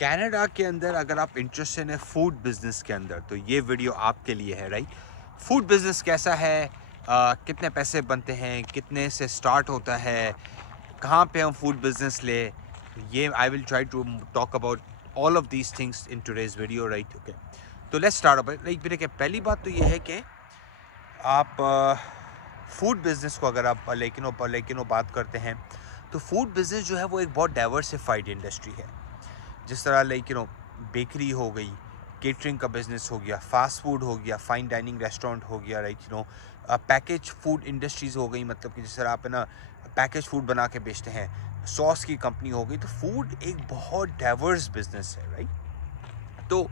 Canada के अंदर अगर आप इंटरेस्टेड हैं फूड बिजनेस के अंदर तो ये वीडियो आपके लिए है, राइट। फूड बिजनेस कैसा है, कितने पैसे बनते हैं, कितने से स्टार्ट होता है, कहाँ पे हम फूड बिजनेस ले, ये I will try to talk about all of these things in today's video, right. Okay, तो लेट्स स्टार्ट अबाउट लाइक मेरे पहली बात तो ये है कि आप फूड बिजनेस को अगर आप लेकिन बात करते हैं तो फूड बिजनेस जो है वो एक बहुत डाइवर्सिफाइड इंडस्ट्री है। जिस तरह बेकरी हो गई, केटरिंग का बिजनेस हो गया, फास्ट फूड हो गया, फाइन डाइनिंग रेस्टोरेंट हो गया, राइट। पैकेज फूड इंडस्ट्रीज हो गई, मतलब कि जिस तरह आप पैकेज फूड बना के बेचते हैं, सॉस की कंपनी हो गई। तो फूड एक बहुत डाइवर्स बिजनेस है, राइट। तो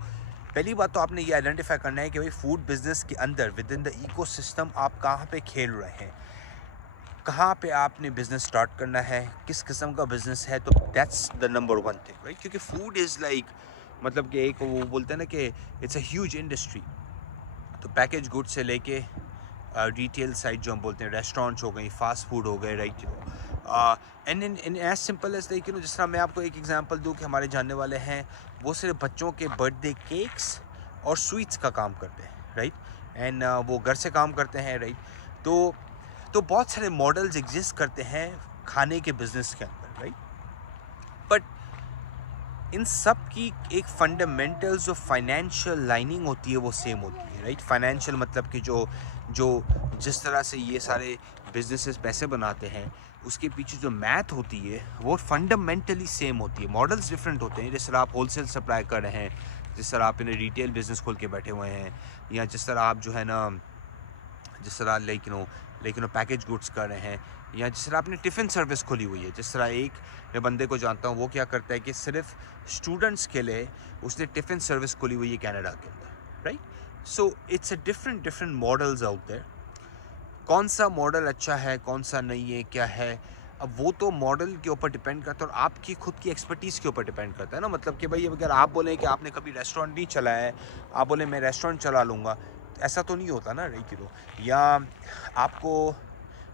पहली बात तो आपने ये आइडेंटिफाई करना है कि भाई फूड बिजनेस के अंदर विद इन द इकोसिस्टम आप कहाँ पे खेल रहे हैं, कहाँ पे आपने बिजनेस स्टार्ट करना है, किस किस्म का बिजनेस है। तो that's the number one thing, right. क्योंकि फूड इज़ लाइक मतलब कि एक वो बोलते हैं ना कि इट्स अ ह्यूज इंडस्ट्री। तो पैकेज गुड से लेके रिटेल साइड जो हम बोलते हैं, रेस्टोरेंट्स हो गई, फास्ट फूड हो गए, right. And in as simple as like जिस तरह मैं आपको एक एग्जांपल दूं कि हमारे जानने वाले हैं वो सिर्फ बच्चों के बर्थडे केक्स और स्वीट्स का काम करते हैं, राइट। एंड वो घर से काम करते हैं, राइट। तो बहुत सारे मॉडल्स एग्जिस्ट करते हैं खाने के बिजनेस के अंदर, राइट। बट इन सब की एक फंडामेंटल जो फाइनेंशियल लाइनिंग होती है वो सेम होती है, राइट। फाइनेंशियल मतलब कि जो जिस तरह से ये सारे बिजनेसेस पैसे बनाते हैं उसके पीछे जो मैथ होती है वो फंडामेंटली सेम होती है। मॉडल्स डिफरेंट होते हैं। जिस तरह आप होलसेल सप्लाई कर रहे हैं, जिस तरह आप इन्हें रिटेल बिजनेस खोल के बैठे हुए हैं, या जिस तरह आप जो है ना जिस तरह लेकिन पैकेज गुड्स कर रहे हैं, या जिस तरह आपने टिफ़िन सर्विस खोली हुई है। जिस तरह एक मैं बंदे को जानता हूँ वो क्या करता है कि सिर्फ स्टूडेंट्स के लिए उसने टिफ़िन सर्विस खोली हुई है कनाडा के अंदर, right. So it's a different models out there. कौन सा मॉडल अच्छा है, कौन सा नहीं है, क्या है, अब वो तो मॉडल के ऊपर डिपेंड करता है और आपकी खुद की एक्सपर्टीज़ के ऊपर डिपेंड करता है ना। मतलब कि भाई अगर आप बोलें कि आपने कभी रेस्टोरेंट नहीं चलाया है, आप बोले मैं रेस्टोरेंट चला लूँगा, तो ऐसा तो नहीं होता ना, राइट। या आपको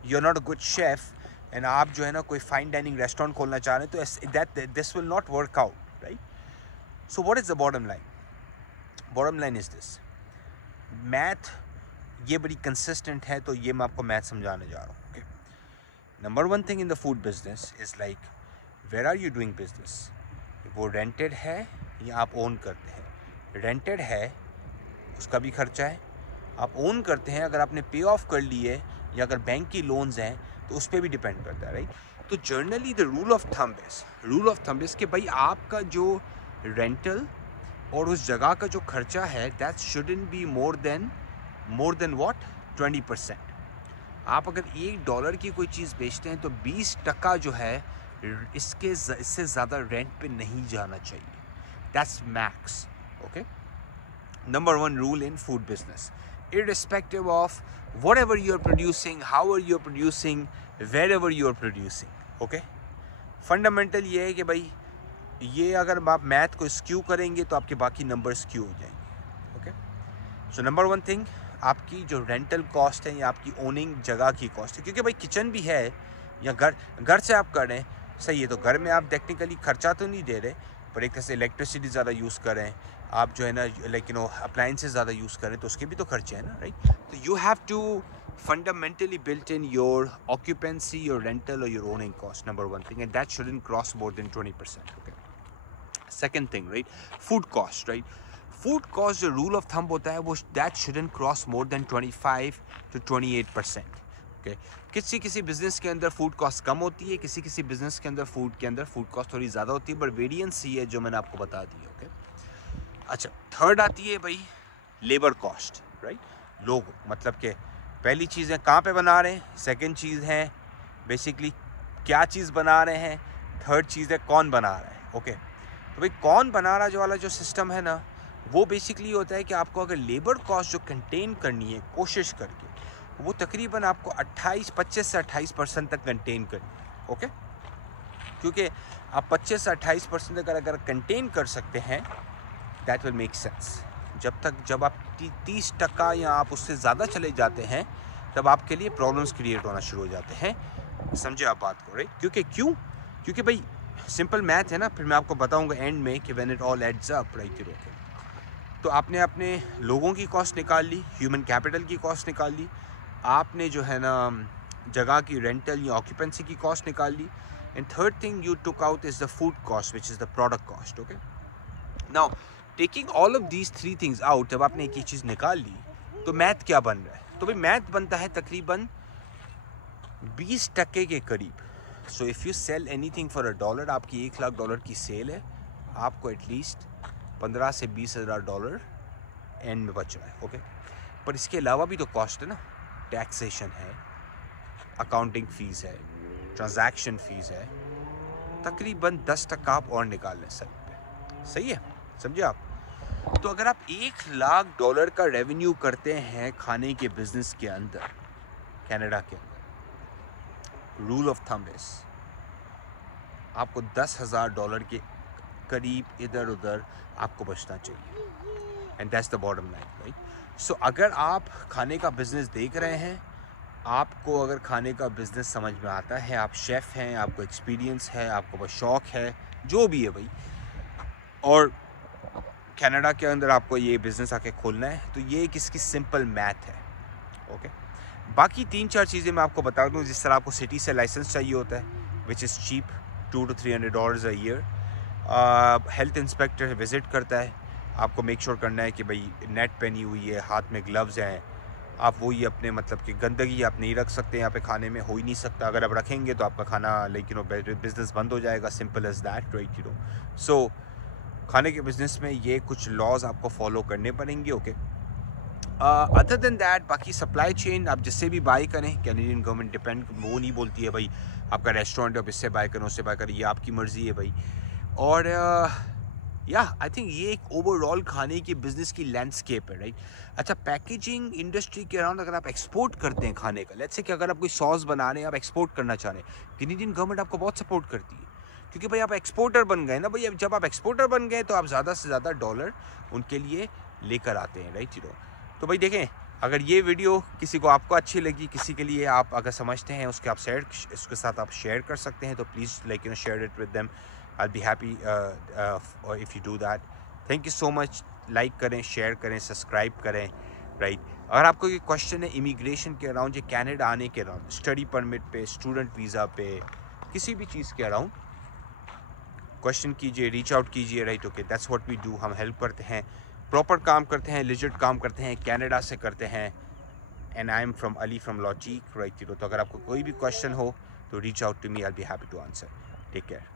you are not a good chef and आप जो है ना कोई फाइन डाइनिंग रेस्टोरेंट खोलना चाह रहे हैं तो that this will not work out, right. So what is the bottom line? Bottom line is this, math ये बड़ी कंसिस्टेंट है। तो ये मैं आपको मैथ समझाने जा रहा हूँ, okay. Number one thing in the food business is like where are you doing business. वो रेंटेड है या आप ओन करते हैं। रेंटेड है उसका भी खर्चा है, आप ओन करते हैं अगर आपने पे ऑफ कर ली है या अगर बैंक की लोन्स हैं तो उस पर भी डिपेंड करता है, राइट। तो generally the rule of thumb is कि भाई आपका जो रेंटल और उस जगह का जो खर्चा है that shouldn't be more than what 20%। आप अगर $1 की कोई चीज़ बेचते हैं तो 20% जो है इससे ज़्यादा रेंट पे नहीं जाना चाहिए। That's max, okay. Number one rule in food business, irrespective of whatever you're producing, however you're producing, wherever you're producing, okay. Fundamental ये है कि भाई ये अगर आप मैथ को स्क्यू करेंगे तो आपके बाकी नंबर स्क्यू हो जाएंगे, okay. So number one thing, आपकी जो रेंटल कॉस्ट है या आपकी ओनिंग जगह की कॉस्ट है, क्योंकि भाई किचन भी है या घर से आप कर रहे हैं, सही है। तो घर में आप टेक्निकली खर्चा तो नहीं दे रहे, पर एक तरह से इलेक्ट्रिसिटी ज़्यादा यूज़ करें आप, जो है ना अप्लाइंसेस ज़्यादा यूज़ करें तो उसके भी तो खर्चे हैं ना, राइट। तो you have to fundamentally built in your occupancy, your rental और your owning cost, number one thing, and that shouldn't cross more than 20%, okay. Second thing, right, food cost, right. Food cost जो rule of thumb होता है वो that shouldn't cross more than 25 to 28%, okay. किसी business के अंदर food cost कम होती है, किसी बिजनेस के अंदर फूड कॉस्ट थोड़ी ज़्यादा होती है, बट वेरिएंस ही है जो मैंने आपको बता दी, ओके। अच्छा, थर्ड आती है भाई लेबर कॉस्ट, राइट। लोग मतलब कि पहली चीज़ है कहाँ पे बना रहे हैं, सेकंड चीज़ है बेसिकली क्या चीज़ बना रहे हैं, थर्ड चीज़ है कौन बना रहा है, ओके। तो भाई कौन बना रहा जो वाला जो सिस्टम है ना, वो बेसिकली होता है कि आपको अगर लेबर कॉस्ट जो कंटेन करनी है कोशिश करके, वो तकरीबन आपको 25 से 28% तक कंटेन करनी है, ओके। क्योंकि आप 25 से 28% अगर कंटेन कर सकते हैं दैट विल मेक सेंस। जब आप 30% या आप उससे ज़्यादा चले जाते हैं तब आपके लिए प्रॉब्लम्स क्रिएट होना शुरू हो जाते हैं। समझे आप बात को, राइट। क्योंकि भाई सिंपल मैथ है ना, फिर मैं आपको बताऊंगा एंड में कि when it all adds up, right. तो आपने अपने लोगों की कॉस्ट निकाल ली, ह्यूमन कैपिटल की कॉस्ट निकाल ली, आपने जो है ना जगह की रेंटल या ऑक्यूपेंसी की कॉस्ट निकाल ली, and third thing you took out is the food cost which is the product cost. Okay, now taking all of these three things out, जब आपने एक ही चीज़ निकाल ली तो मैथ क्या बन रहा है? तो भाई मैथ बनता है तकरीबन 20% के करीब। So if you sell anything for $1, आपकी $1,00,000 की सेल है, आपको एटलीस्ट 15 से 20,000 डॉलर एंड में बच रहा है। ओके, पर इसके अलावा भी तो कॉस्ट है ना, टैक्सेशन है, अकाउंटिंग फ़ीस है, ट्रांजैक्शन फ़ीस है, तकरीबन 10% आप और निकाल लें साइड पे। सही है, समझे आप? तो अगर आप $1,00,000 का रेवेन्यू करते हैं खाने के बिजनेस के अंदर, कनाडा के अंदर, रूल ऑफ थंब इज आपको $10,000 के करीब इधर उधर आपको बचना चाहिए, and that's the bottom line, right. So अगर आप खाने का बिजनेस देख रहे हैं, आपको अगर खाने का बिजनेस समझ में आता है, आप शेफ़ हैं, आपको एक्सपीरियंस है, आपको बस शौक़ है, जो भी है भाई, और कनाडा के अंदर आपको ये बिज़नेस आके खोलना है, तो ये एक इसकी सिंपल मैथ है। ओके, बाकी 3-4 चीज़ें मैं आपको बता दूँ। जिस तरह आपको सिटी से लाइसेंस चाहिए होता है which is cheap, $200 to $300 a year. Health inspector visit करता है, आपको मेक श्योर करना है कि भाई नेट पहनी हुई है, हाथ में ग्लव्स हैं, आप वही अपने मतलब कि गंदगी आप नहीं रख सकते यहाँ पे, खाने में हो ही नहीं सकता। अगर आप रखेंगे तो आपका खाना बिज़नेस बंद हो जाएगा, सिंपल एज दैट, राइट। सो खाने के बिज़नेस में ये कुछ लॉज आपको फॉलो करने पड़ेंगे। ओके, अदर देन दैट बाकी सप्लाई चेन आप जिससे भी बाई करें, कैनेडियन गवर्नमेंट डिपेंड, वो नहीं बोलती है भाई आपका रेस्टोरेंट है आप इससे बाई करें उससे बाई करें, ये आपकी मर्ज़ी है भाई। और या आई थिंक ये एक ओवरऑल खाने की बिज़नेस की लैंडस्केप है, राइट। अच्छा, पैकेजिंग इंडस्ट्री के अराउंड अगर आप एक्सपोर्ट करते हैं खाने का, लेट्स से कि अगर आप कोई सॉस बना रहे हैं, आप एक्सपोर्ट करना चाह रहे हैं, कैनेडियन गवर्नमेंट आपको बहुत सपोर्ट करती है, क्योंकि भाई आप एक्सपोर्टर बन गए ना भाई। अब जब आप एक्सपोर्टर बन गए तो आप ज़्यादा से ज़्यादा डॉलर उनके लिए लेकर आते हैं, राइट। तो भाई देखें, अगर ये वीडियो किसी को आपको अच्छी लगी, किसी के लिए आप अगर समझते हैं उसके उसके साथ आप शेयर कर सकते हैं, तो please share it with them. I will be happy if you do that. Thank you so much. Like करें, शेयर करें, सब्सक्राइब करें, राइट। अगर आपको कोई क्वेश्चन है इमिग्रेशन के अराउंड, या कैनेडा आने के अराउंड, स्टडी परमिट पे, स्टूडेंट वीज़ा पे, किसी भी चीज़ के अराउंड क्वेश्चन कीजिए, रीच आउट कीजिए, right. Okay, that's what we do. हम हेल्प करते हैं, प्रॉपर काम करते हैं, लिजिट काम करते हैं, कनाडा से करते हैं, and I am from Ali from Logic, right. तो अगर आपको कोई भी क्वेश्चन हो तो reach out to me, I will be happy to answer. Take care.